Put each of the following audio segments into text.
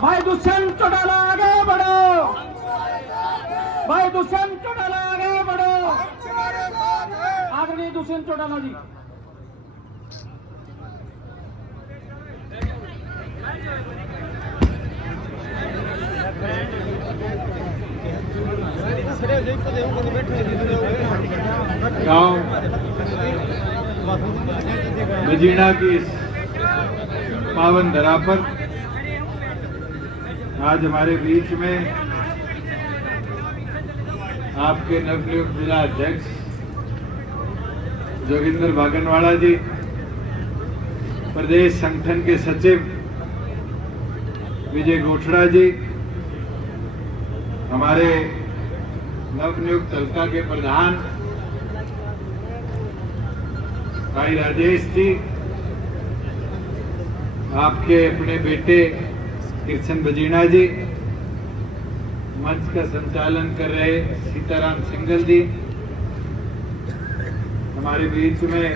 भाई दुष्यंत चौटाला आगे बढ़ो, भाई दुष्यंत चौटाला आगे बढ़ो। आदरणीय दुष्यंत चौटाला जी। गांव बजीना की इस पावन धरा पर आज हमारे बीच में आपके नवनियुक्त जिला अध्यक्ष जोगिंदर भागनवाला जी, प्रदेश संगठन के सचिव विजय गोठड़ा जी, हमारे नवनियुक्त हल्का के प्रधान भाई राजेश जी, आपके अपने बेटे कृष्ण बजीना जी, मंच का संचालन कर रहे सीताराम सिंगल जी, हमारे बीच में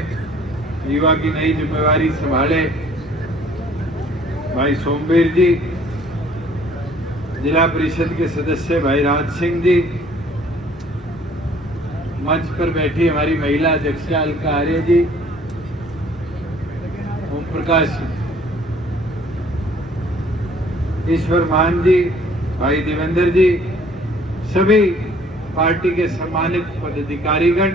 युवा की नई जिम्मेवारी संभाले भाई सोमवीर जी, जिला परिषद के सदस्य भाई राज सिंह जी, मंच पर बैठी हमारी महिला अध्यक्षा अलका आर्य जी, ओम प्रकाश ईश्वर मान जी, भाई देवेंद्र जी, सभी पार्टी के सम्मानित पदाधिकारीगण,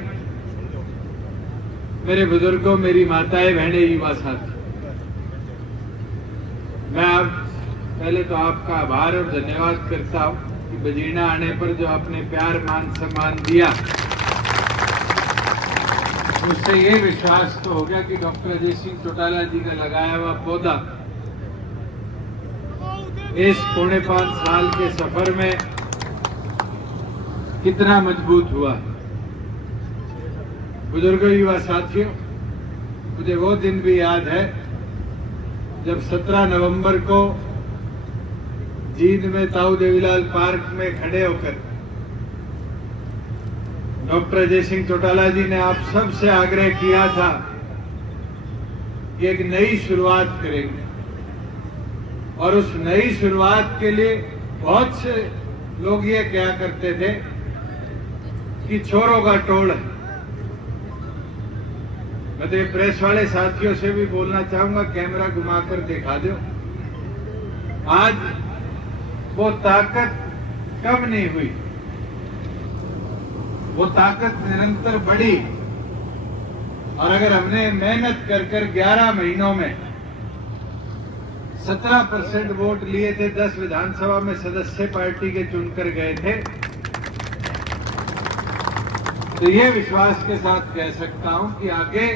मेरे बुजुर्गों, मेरी माताएं, बहनें, युवा साथी, मैं आप पहले तो आपका आभार और धन्यवाद करता हूं कि बजीना आने पर जो आपने प्यार, मान, सम्मान दिया, उससे ये विश्वास तो हो गया कि डॉक्टर अजय सिंह चौटाला जी का लगाया हुआ पौधा इस 4.5 साल के सफर में कितना मजबूत हुआ। बुजुर्गों, युवा साथियों, मुझे वो दिन भी याद है जब 17 नवंबर को जींद में ताऊ देवीलाल पार्क में खड़े होकर डॉक्टर अजय सिंह चौटाला जी ने आप सबसे आग्रह किया था कि एक नई शुरुआत करेंगे, और उस नई शुरुआत के लिए बहुत से लोग ये क्या करते थे कि छोरों का टोल है। मैं तो ये प्रेस वाले साथियों से भी बोलना चाहूंगा, कैमरा घुमाकर दिखा दो, आज वो ताकत कम नहीं हुई, वो ताकत निरंतर बढ़ी। और अगर हमने मेहनत कर 11 महीनों में 17% वोट लिए थे, 10 विधानसभा में सदस्य पार्टी के चुनकर गए थे, तो ये विश्वास के साथ कह सकता हूं कि आगे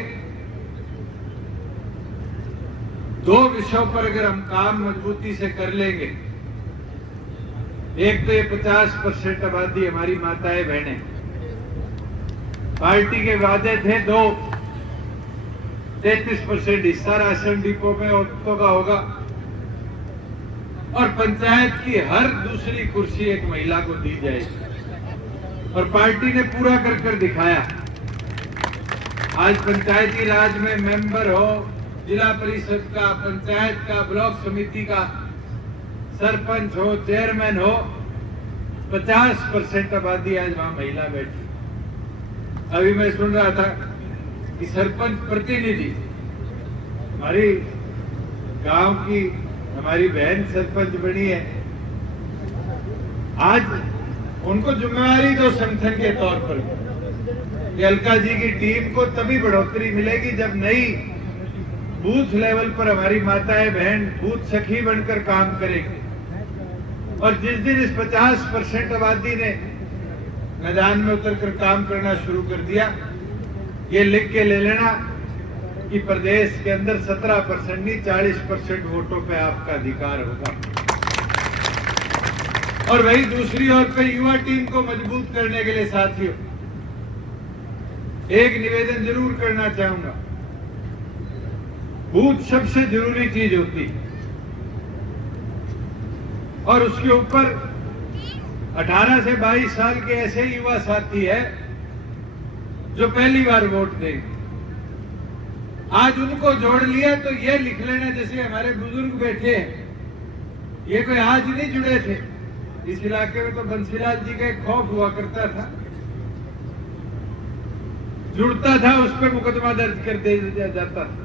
2 विषयों पर अगर हम काम मजबूती से कर लेंगे, एक तो ये 50% आबादी हमारी माताएं, बहनें, पार्टी के वादे थे 2, 33% हिस्सा राशन डिपो में औरतों का होगा, और पंचायत की हर दूसरी कुर्सी एक महिला को दी जाएगी, और पार्टी ने पूरा कर दिखाया। आज पंचायती राज में मेंबर हो, जिला परिषद का, पंचायत का, ब्लॉक समिति का सरपंच हो, चेयरमैन हो, 50% आबादी आज वहां महिला बैठी। अभी मैं सुन रहा था कि सरपंच प्रतिनिधि, हमारी गांव की हमारी बहन सरपंच बनी है, आज उनको जिम्मेवारी दो संगठन के तौर पर कि अलका जी की टीम को तभी बढ़ोतरी मिलेगी जब नई बूथ लेवल पर हमारी माताएं, बहन बूथ सखी बनकर काम करेगी। और जिस दिन इस 50% आबादी ने मैदान में उतरकर काम करना शुरू कर दिया, ये लिख के ले लेना कि प्रदेश के अंदर 17% नहीं 40% वोटों पे आपका अधिकार होगा। और वही दूसरी ओर पे युवा टीम को मजबूत करने के लिए साथियों एक निवेदन जरूर करना चाहूंगा। बूथ सबसे जरूरी चीज होती है, और उसके ऊपर 18 से 22 साल के ऐसे युवा साथी है जो पहली बार वोट देंगे। आज उनको जोड़ लिया तो ये लिख लेना, जैसे हमारे बुजुर्ग बैठे हैं ये कोई आज नहीं जुड़े थे। इस इलाके में तो बंसीलाल जी का एक खौफ हुआ करता था, जुड़ता था उस पर मुकदमा दर्ज कर दिया जाता था।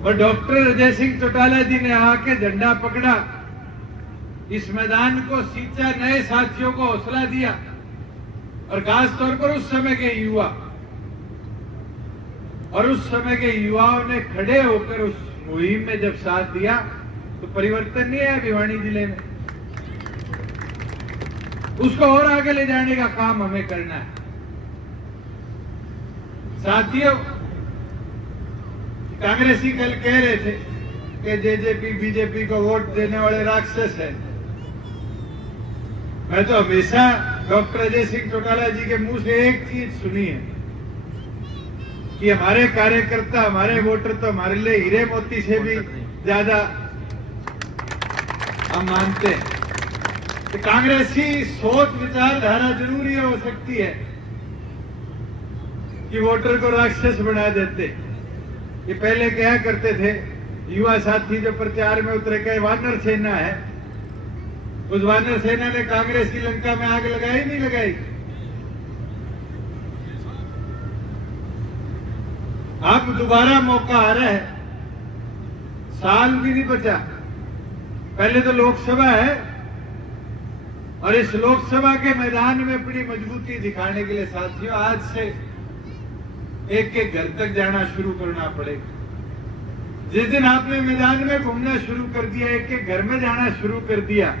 और डॉक्टर अजय सिंह चौटाला जी ने आके झंडा पकड़ा, इस मैदान को सींचा, नए साथियों को हौसला दिया, और खास तौर पर उस समय के युवा, और उस समय के युवाओं ने खड़े होकर उस मुहिम में जब साथ दिया तो परिवर्तन नहीं आया भिवानी जिले में। उसको और आगे ले जाने का काम हमें करना है। साथियों, कांग्रेसी कल कह रहे थे कि जेजेपी बीजेपी को वोट देने वाले राक्षस है। मैं तो हमेशा डॉक्टर अजय सिंह चौटाला जी के मुंह से एक चीज सुनी है कि हमारे कार्यकर्ता, हमारे वोटर तो हमारे लिए हीरे मोती से भी ज्यादा हम मानते हैं। तो कांग्रेसी सोच विचारधारा जरूरी हो सकती है कि वोटर को राक्षस बना देते। ये पहले क्या करते थे युवा साथी जो प्रचार में उतरे, कहे वानर सेना है। उस वानर सेना ने कांग्रेस की लंका में आग लगाई नहीं लगाई? अब दोबारा मौका आ रहा है, साल भी नहीं बचा। पहले तो लोकसभा है, और इस लोकसभा के मैदान में अपनी मजबूती दिखाने के लिए साथियों आज से एक एक घर तक जाना शुरू करना पड़ेगा। जिस दिन आपने मैदान में घूमना शुरू कर दिया, एक एक घर में जाना शुरू कर दिया,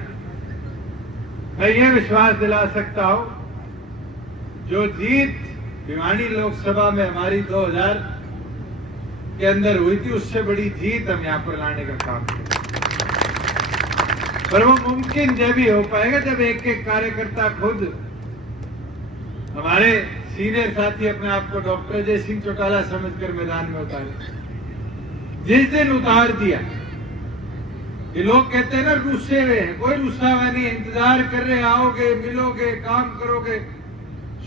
मैं ये विश्वास दिला सकता हूं, जो जीत भिवानी लोकसभा में हमारी 2000 के अंदर हुई थी, उससे बड़ी जीत हम यहां पर लाने का काम करें। पर वो मुमकिन जब ही हो पाएगा जब एक एक कार्यकर्ता खुद, हमारे सीनियर साथी अपने आप को डॉक्टर अजय सिंह चौटाला समझकर मैदान में उतारे। जिस दिन उतार दिया, ये लोग कहते हैं ना रुस्से हुए हैं, कोई रुस्सा हुआ नहीं, इंतजार कर रहे, आओगे, मिलोगे, काम करोगे,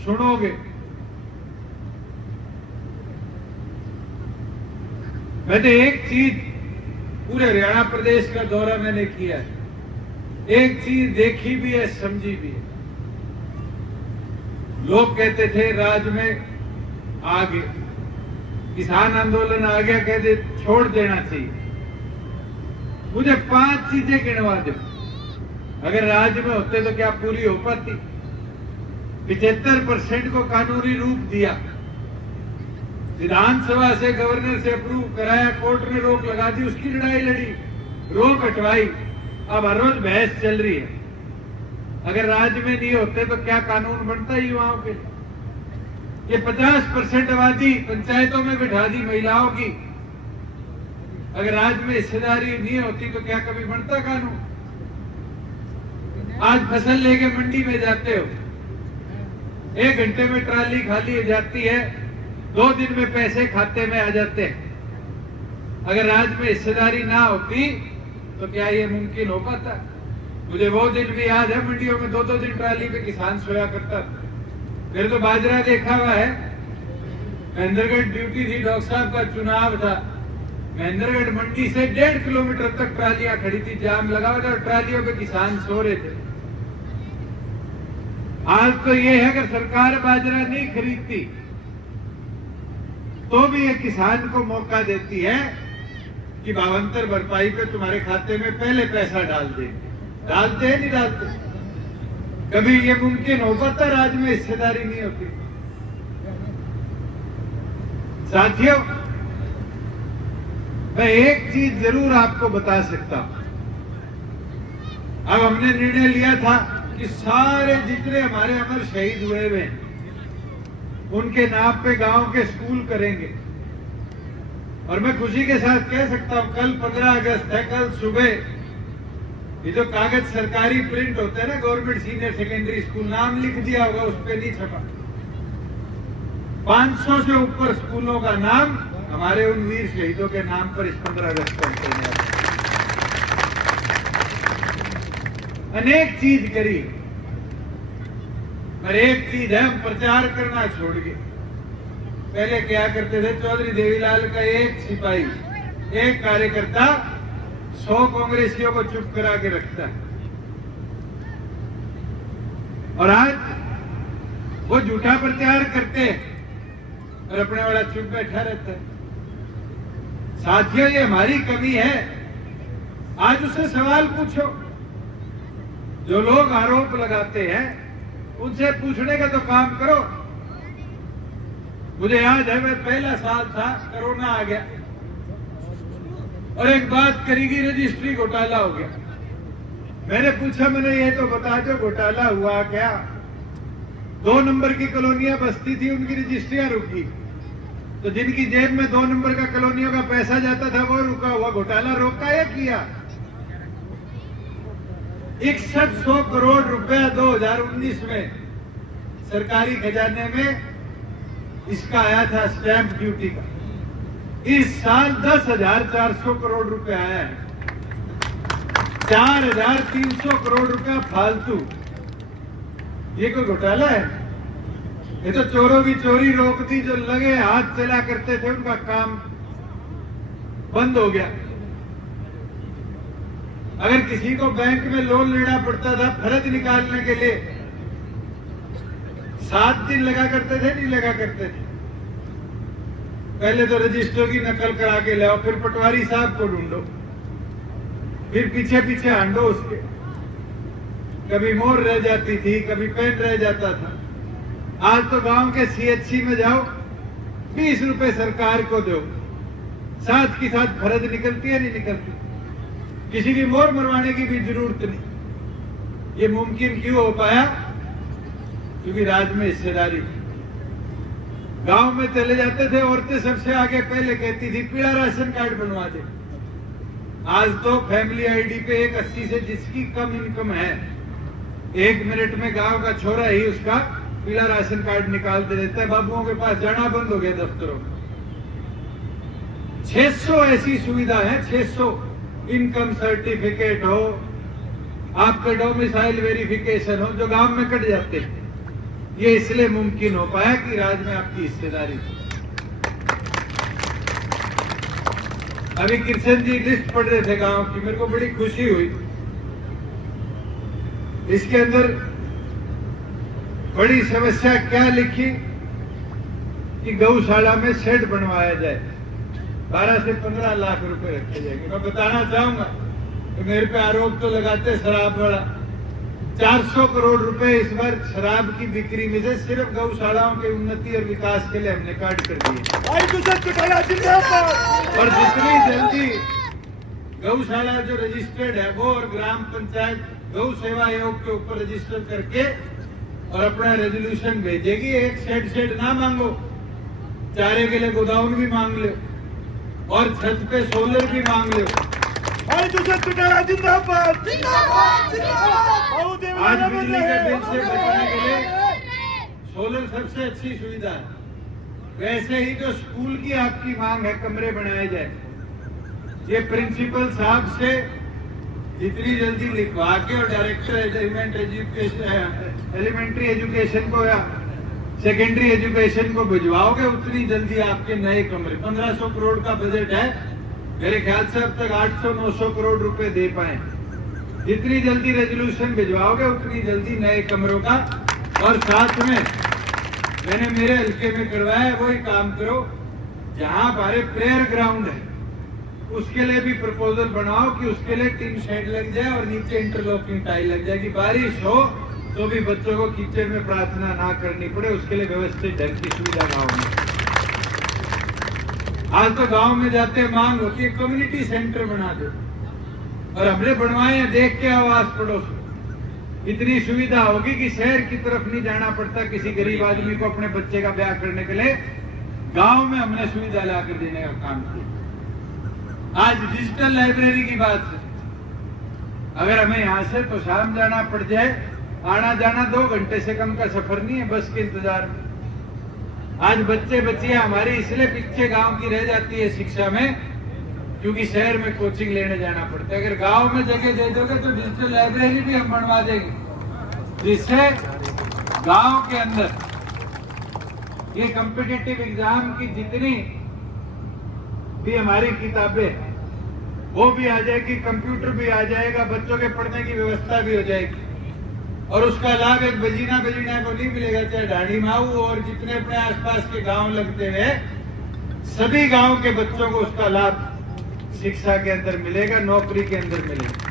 सुनोगे। मैंने एक चीज, पूरे हरियाणा प्रदेश का दौरा मैंने किया है, एक चीज देखी भी है, समझी भी है। लोग कहते थे राज में आगे किसान आंदोलन आ गया, कहते छोड़ देना चाहिए। मुझे 5 चीजें गिनवा दो, अगर राज्य में होते तो क्या पूरी हो पाती? 75% को कानूनी रूप दिया, विधानसभा से गवर्नर से अप्रूव कराया, कोर्ट ने रोक लगा दी, उसकी लड़ाई लड़ी, रोक हटवाई, अब हर रोज बहस चल रही है। अगर राज्य में नहीं होते तो क्या कानून बनता ही युवाओं के? ये 50% आबादी पंचायतों में बिठा दी महिलाओं की, अगर राज्य में हिस्सेदारी नहीं होती तो क्या कभी बनता कानून? आज फसल लेके मंडी में जाते हो, 1 घंटे में ट्राली खाली हो जाती है, 2 दिन में पैसे खाते में आ जाते हैं। अगर राज्य में हिस्सेदारी ना होती तो क्या ये मुमकिन हो पाता? मुझे वो दिन भी याद है, मंडियों में 2-2 दिन ट्राली पे किसान सोया करता था। मेरे तो बाजरा देखा हुआ है, महेंद्रगढ़ ड्यूटी थी, डॉक्टर साहब का चुनाव था, महेंद्रगढ़ मंडी से 1.5 किलोमीटर तक ट्रालियां खड़ी थी, जाम लगा हुआ था और ट्रालियों पे किसान सो रहे थे। आज तो ये है, अगर सरकार बाजरा नहीं खरीदती तो भी ये किसान को मौका देती है कि भावांतर भरपाई पे तुम्हारे खाते में पहले पैसा डाल देंगे। डालते हैं नहीं डालते? कभी ये मुमकिन हो पाता राज्य में हिस्सेदारी नहीं होती? साथियों, मैं एक चीज जरूर आपको बता सकता हूं। अब हमने निर्णय लिया था कि सारे जितने हमारे अमर शहीद हुए हुए हैं उनके नाम पे गांव के स्कूल करेंगे। और मैं खुशी के साथ कह सकता हूं, कल 15 अगस्त है, कल सुबह ये जो कागज सरकारी प्रिंट होते हैं ना, गवर्नमेंट सीनियर सेकेंडरी स्कूल, नाम लिख दिया होगा, उस पर नहीं छपा। 500 से ऊपर स्कूलों का नाम हमारे उन वीर शहीदों के नाम पर इस 15 अगस्त को करने वाले। अनेक चीज करी, पर एक चीज है, हम प्रचार करना छोड़ गए। पहले क्या करते थे, चौधरी देवीलाल का एक सिपाही, एक कार्यकर्ता 100 कांग्रेसियों को चुप करा के रखता है। और आज वो झूठा प्रचार करते हैं और अपने वाला चुप बैठा रहता है। साथियों, ये हमारी कमी है। आज उससे सवाल पूछो। जो लोग आरोप लगाते हैं उनसे पूछने का तो काम करो। मुझे याद है, मैं पहला साल था, कोरोना आ गया और एक बात करी गई, रजिस्ट्री घोटाला हो गया। मैंने पूछा, मैंने ये तो बता दो घोटाला हुआ क्या? 2 नंबर की कॉलोनियां बसती थी, उनकी रजिस्ट्रियां रुकी, तो जिनकी जेब में 2 नंबर का कॉलोनियों का पैसा जाता था वो रुका हुआ। घोटाला रोका या किया? 6100 करोड़ रुपया 2019 में सरकारी खजाने में इसका आया था, स्टैंप ड्यूटी का। इस साल 10,400 करोड़ रुपया आया है। 4,300 करोड़ रुपया फालतू। ये कोई घोटाला है? ये तो चोरों की चोरी रोक दी। जो लगे हाथ चला करते थे उनका काम बंद हो गया। अगर किसी को बैंक में लोन लेना पड़ता था फर्ज निकालने के लिए, 7 दिन लगा करते थे, नहीं लगा करते थे। पहले तो रजिस्टर की नकल करा के लाओ, फिर पटवारी साहब को ढूंढो, फिर पीछे पीछे हांडो उसके। कभी मोर रह जाती थी, कभी पेन रह जाता था। आज तो गांव के सीएचसी में जाओ, 20 रुपए सरकार को दो, साथ की साथ फर्ज निकलती है, नहीं निकलती। किसी की मोर मरवाने की भी जरूरत नहीं। ये मुमकिन क्यों हो पाया? क्योंकि राज में हिस्सेदारी थी। गांव में चले जाते थे, औरतें सबसे आगे पहले कहती थी पीला राशन कार्ड बनवा दे। आज तो फैमिली आईडी पे 180 से जिसकी कम इनकम है, 1 मिनट में गांव का छोरा ही उसका पीला राशन कार्ड निकाल दे देता है। बाबुओं के पास जाना बंद हो गया दफ्तरों में। 600 ऐसी सुविधा है, 600 इनकम सर्टिफिकेट हो, आपका डोमिसाइल वेरिफिकेशन हो, जो गांव में कट जाते हैं। ये इसलिए मुमकिन हो पाया कि राज्य में आपकी हिस्सेदारी थी। अभी किशन जी लिस्ट पढ़ रहे थे गांव की, मेरे को बड़ी खुशी हुई। इसके अंदर बड़ी समस्या क्या लिखी कि गौशाला में शेड बनवाया जाए, 12 से 15 लाख रुपए रखे जाएंगे। मैं बताना चाहूंगा कि मेरे पे आरोप तो लगाते शराब वाला। 400 करोड़ रुपए इस बार शराब की बिक्री में से सिर्फ गौशालाओं के उन्नति और विकास के लिए हमने काट कर दिए। और जितनी जल्दी गौशाला जो रजिस्टर्ड है वो और ग्राम पंचायत गौ सेवा आयोग के ऊपर रजिस्टर करके और अपना रेजोल्यूशन भेजेगी, एक शेड ना मांगो, चारे के लिए गोदाम भी मांग लो और छत पे सोलर भी मांग लो। आज बिजली के बिल से बचने के लिए सोलर सबसे अच्छी सुविधा है। वैसे ही जो स्कूल की आपकी मांग है, कमरे बनाए जाए, ये प्रिंसिपल साहब से जितनी जल्दी लिखवा के और डायरेक्टर एलिमेंट्री एजुकेशन को या सेकेंडरी एजुकेशन को भिजवाओगे, उतनी जल्दी आपके नए कमरे। 1500 करोड़ का बजट है, मेरे ख्याल से अब तक 800-900 करोड़ रुपए दे पाए। जितनी जल्दी रेजोल्यूशन भिजवाओगे उतनी जल्दी नए कमरों का। और साथ में मैंने मेरे हल्के में करवाया, वही काम करो। जहां हमारे प्लेयर ग्राउंड है उसके लिए भी प्रपोजल बनाओ कि उसके लिए टीन शेड लग जाए और नीचे इंटरलॉकिंग टाइल लग जाएगी। बारिश हो तो भी बच्चों को कीचड़ में प्रार्थना ना करनी पड़े, उसके लिए व्यवस्थित ढंग की सुविधा गाँव में। आज तो गांव में जाते मांग होती है कम्युनिटी सेंटर बना दो, और हमने बनवाए हैं, देख के आवाज पड़ोस। इतनी सुविधा होगी कि शहर की तरफ नहीं जाना पड़ता किसी गरीब आदमी को अपने बच्चे का ब्याह करने के लिए। गांव में हमने सुविधा लाकर देने का काम किया। आज डिजिटल लाइब्रेरी की बात है, अगर हमें यहां से तो शाम जाना पड़ जाए, आना जाना 2 घंटे से कम का सफर नहीं है बस के इंतजार में। आज बच्चे बच्चियां हमारी इसलिए पीछे गांव की रह जाती है शिक्षा में, क्योंकि शहर में कोचिंग लेने जाना पड़ता है। अगर गांव में जगह दे दोगे तो डिजिटल लाइब्रेरी भी हम बनवा देंगे, जिससे गांव के अंदर ये कॉम्पिटिटिव एग्जाम की जितनी भी हमारी किताबें, वो भी आ जाएगी, कंप्यूटर भी आ जाएगा, बच्चों के पढ़ने की व्यवस्था भी हो जाएगी। और उसका लाभ एक बजीना को नहीं मिलेगा, चाहे ढाणी माऊ और जितने अपने आसपास के गांव लगते हैं सभी गांव के बच्चों को उसका लाभ शिक्षा के अंदर मिलेगा, नौकरी के अंदर मिलेगा।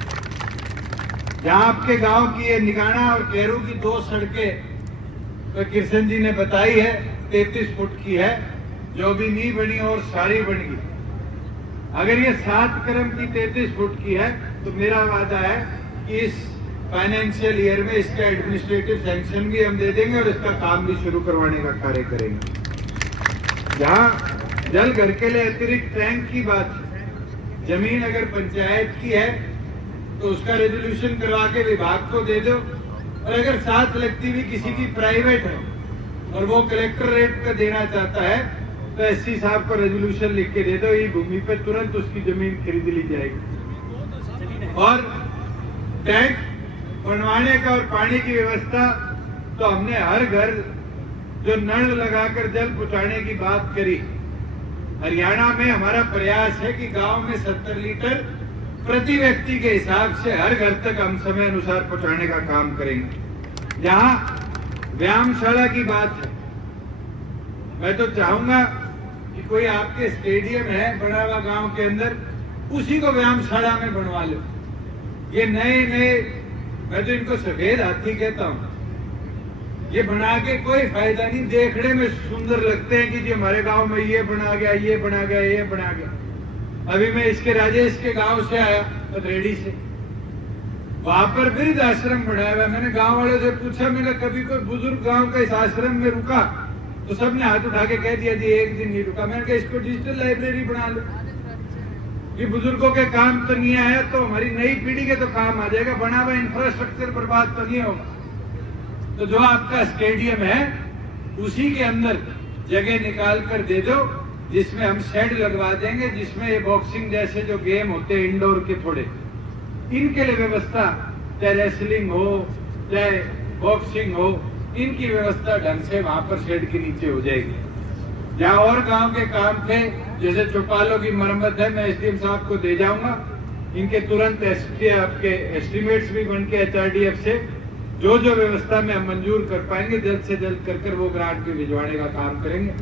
जहां आपके गांव की ये निगाना और केरू की 2 सड़कें तो किशन जी ने बताई है 33 फुट की है, जो भी नहीं बनी और सारी बन गई। अगर ये 7 क्रम की 33 फुट की है तो मेरा वादा है कि इस फाइनेंशियल ईयर में इसका एडमिनिस्ट्रेटिव सैंक्शन भी हम दे देंगे और इसका काम भी शुरू करवाने का कार्य करेंगे। जहां जल घर के लिए अतिरिक्त टैंक की बात, जमीन अगर पंचायत की है तो उसका रेजोल्यूशन करवा के विभाग को दे दो, और अगर साथ लगती हुई किसी की प्राइवेट है और वो कलेक्टर रेट पे देना चाहता है तो एससी साहब को रेजोल्यूशन लिख के दे दो, ये भूमि पे तुरंत उसकी जमीन खरीद ली जाएगी। और टैंक बनवाने का और पानी की व्यवस्था तो हमने हर घर जो नल लगाकर जल पहुंचाने की बात करी। हरियाणा में हमारा प्रयास है कि गांव में 70 लीटर प्रति व्यक्ति के हिसाब से हर घर तक हम समय अनुसार पहुंचाने का काम करेंगे। जहां व्यायामशाला की बात है, मैं तो चाहूंगा कि कोई आपके स्टेडियम है बड़ा हुआ गांव के अंदर, उसी को व्यायामशाला में बनवा लो। ये नए मैं तो इनको सफेद हाथी कहता हूं, ये बना के कोई फायदा नहीं। देखने में सुंदर लगते हैं कि जी हमारे गांव में ये बना गया, ये बना गया, ये बना गया। अभी मैं इसके राजेश के गांव से आया रेडी से, वहां पर वृद्ध आश्रम बनाया हुआ। मैंने गांव वालों से पूछा, मैंने कभी कोई बुजुर्ग गांव का इस आश्रम में रुका? तो सबने हाथ उठा के कह दिया जी एक दिन नहीं रुका। मैंने कहा इसको डिजिटल लाइब्रेरी बना लो, ये बुजुर्गों के काम तो नहीं आया तो हमारी नई पीढ़ी के तो काम आ जाएगा, बना हुआ इंफ्रास्ट्रक्चर बर्बाद तो नहीं होगा। तो जो आपका स्टेडियम है उसी के अंदर जगह निकाल कर दे दो, जिसमें हम शेड लगवा देंगे, जिसमें ये बॉक्सिंग जैसे जो गेम होते हैं इंडोर के थोड़े, इनके लिए व्यवस्था, चाहे रेसलिंग हो चाहे बॉक्सिंग हो, इनकी व्यवस्था ढंग से वहां पर शेड के नीचे हो जाएगी। जहां और गांव के काम थे जैसे चौपालों की मरम्मत है, मैं एसडीएम साहब को दे जाऊंगा, इनके तुरंत आपके एस्टिमेट्स भी बन के एचआरडीएफ से जो व्यवस्था में हम मंजूर कर पाएंगे जल्द से जल्द कर वो ग्रांट भी भिजवाने का काम करेंगे।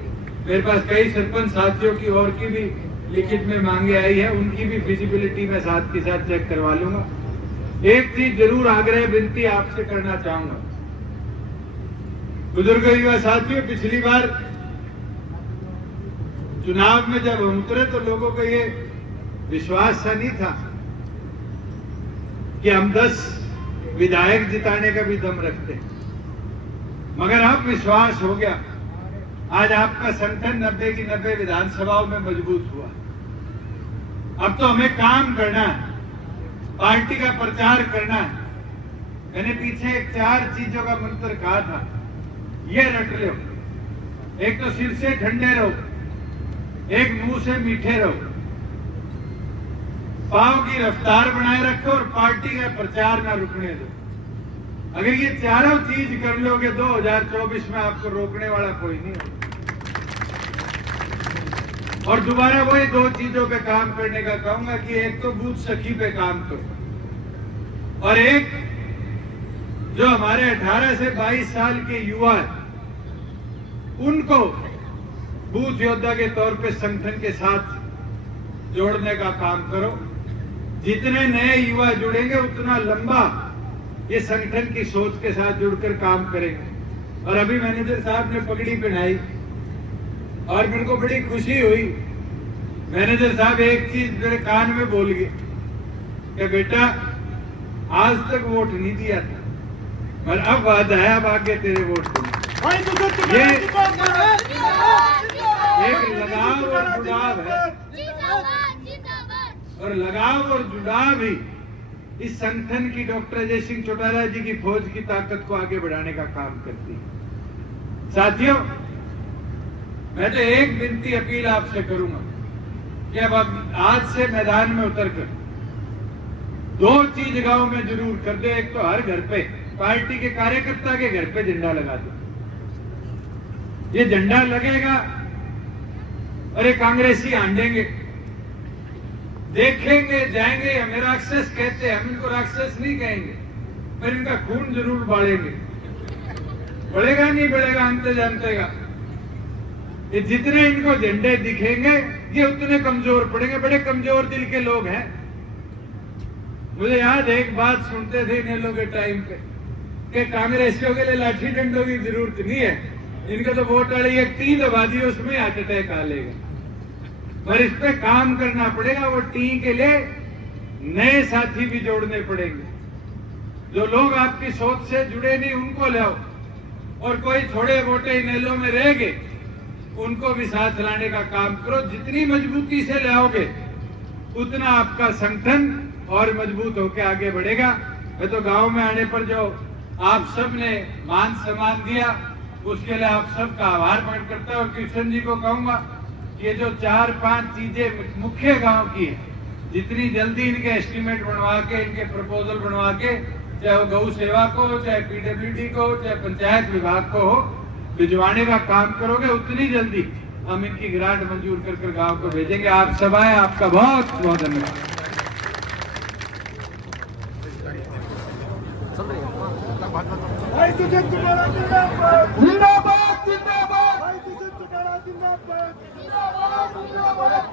मेरे पास कई सरपंच साथियों की और की भी लिखित में मांगे आई है, उनकी भी फिजिबिलिटी में साथ के साथ चेक करवा लूंगा। एक चीज जरूर आग्रह विनती आपसे करना चाहूंगा, बुजुर्ग युवा साथियों, पिछली बार चुनाव में जब हम उतरे तो लोगों को ये विश्वास सा नहीं था कि हम 10 विधायक जिताने का भी दम रखते हैं, मगर अब विश्वास हो गया। आज आपका संगठन 90 की 90 विधानसभाओं में मजबूत हुआ। अब तो हमें काम करना है, पार्टी का प्रचार करना है। मैंने पीछे 4 चीजों का मंत्र कहा था, ये रट लो। एक तो सिर से ठंडे रहो, एक मुंह से मीठे रहो, पांव की रफ्तार बनाए रखो और पार्टी का प्रचार ना रुकने दो। अगर ये चारों चीज कर लोगे 2024 में आपको रोकने वाला कोई नहीं होगा। और दोबारा वही 2 चीजों पे काम करने का कहूंगा कि एक तो बूथ सखी पे काम करो, और एक जो हमारे 18 से 22 साल के युवा हैं उनको बूथ योद्धा के तौर पे संगठन के साथ जोड़ने का काम करो। जितने नए युवा जुड़ेंगे उतना लंबा ये संगठन की सोच के साथ जुड़कर काम करेंगे। और अभी मैनेजर साहब ने पगड़ी पहनाई और मेरे को बड़ी खुशी हुई। मैनेजर साहब एक चीज मेरे कान में बोल गए कि बेटा आज तक वोट नहीं दिया था, पर अब वादा है अब आगे तेरे वोट दूंगा। ये एक लगाव और जुड़ाव है, और लगाव और जुड़ाव ही इस संगठन की डॉक्टर अजय सिंह चौटाला जी की फौज की ताकत को आगे बढ़ाने का काम करती है। साथियों, मैं तो एक विनती अपील आपसे करूंगा कि अब आज से मैदान में उतरकर 2 चीज गांव में जरूर कर दो। एक तो हर घर पे पार्टी के कार्यकर्ता के घर पे झंडा लगा दो। ये झंडा लगेगा और ये कांग्रेसी आंडेंगे, देखेंगे जाएंगे, हमें राक्षस कहते हैं, हम इनको राक्षस नहीं कहेंगे, पर इनका खून जरूर बढ़ेंगे। बढ़ेगा नहीं बढ़ेगा अंत जानते का। ये जितने इनको झंडे दिखेंगे ये उतने कमजोर पड़ेंगे। बड़े कमजोर दिल के लोग हैं। मुझे याद है एक बात सुनते थे इनेलो के टाइम पे कि कांग्रेसियों के लिए लाठी डंडों की जरूरत नहीं है, इनका तो वोट वाली एक टी दबा दी उसमें हार्ट अटैक आ लेगा। पर इस पे काम करना पड़ेगा। वो टी के लिए नए साथी भी जोड़ने पड़ेंगे। जो लोग आपकी सोच से जुड़े नहीं उनको लाओ, और कोई थोड़े मोटे इनेलो में रह गए उनको भी साथ लाने का काम करो। जितनी मजबूती से लाओगे उतना आपका संगठन और मजबूत होकर आगे बढ़ेगा। मैं तो गांव में आने पर जो आप सब ने मान सम्मान दिया उसके लिए आप सबका आभार प्रकट करता हूं। और किशन जी को कहूंगा कि ये जो 4-5 चीजें मुख्य गांव की है, जितनी जल्दी इनके एस्टीमेट बनवा के, इनके प्रपोजल बनवा के, चाहे वो गौ सेवा को हो, चाहे पीडब्ल्यूडी को हो, चाहे पंचायत विभाग को हो, भिजवाने का काम करोगे उतनी जल्दी हम इनकी ग्रांट मंजूर कर गांव को भेजेंगे। आप सब आए, आपका बहुत बहुत धन्यवाद। भाई तुझे तुम्हारा जिंदाबाद जिंदाबाद जिंदाबाद, भाई तुझे तुम्हारा जिंदाबाद जिंदाबाद जिंदाबाद,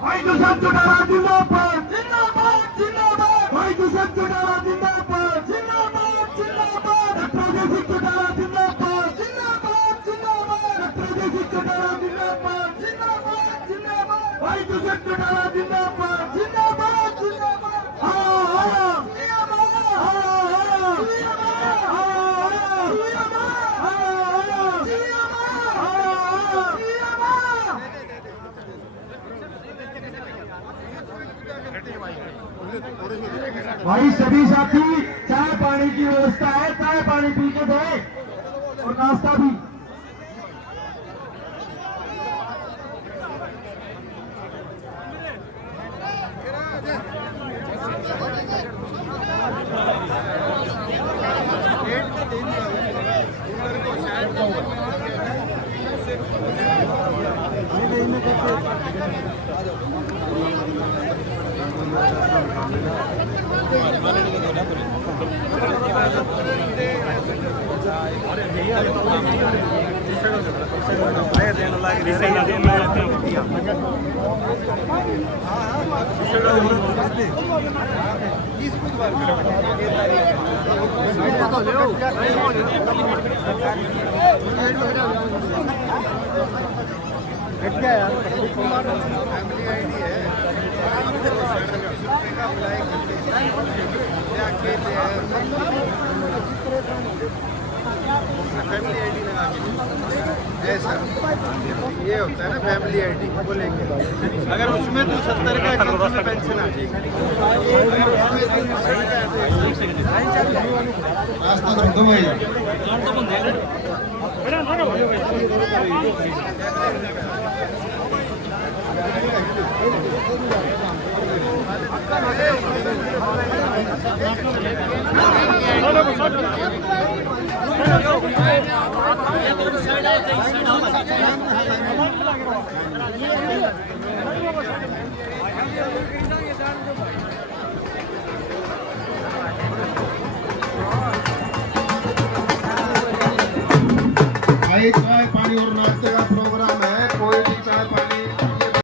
भाई तुझे तुम्हारा जिंदाबाद जिंदाबाद जिंदाबाद, भाई तुझे तुम्हारा जिंदाबाद जिंदाबाद जिंदाबाद, प्रदेश तुम्हारा जिंदाबाद जिंदाबाद जिंदाबाद, प्रदेश तुम्हारा जिंदाबाद जिंदाबाद जिंदाबाद, भाई तुझे तुम्हारा जिंदाबाद जिंदाबाद जिंदाबाद। हाँ भाई सभी साथी चाय पानी की व्यवस्था है, चाय पानी पी के गए और नाश्ता भी। फैमिली आईडी लगा के ऐसा ये होता है ना, फैमिली आईडी बोलेंगे। अगर उसमें तो 70 का उसमें पेंशन आ जाएगी। चाय पानी और नाश्ता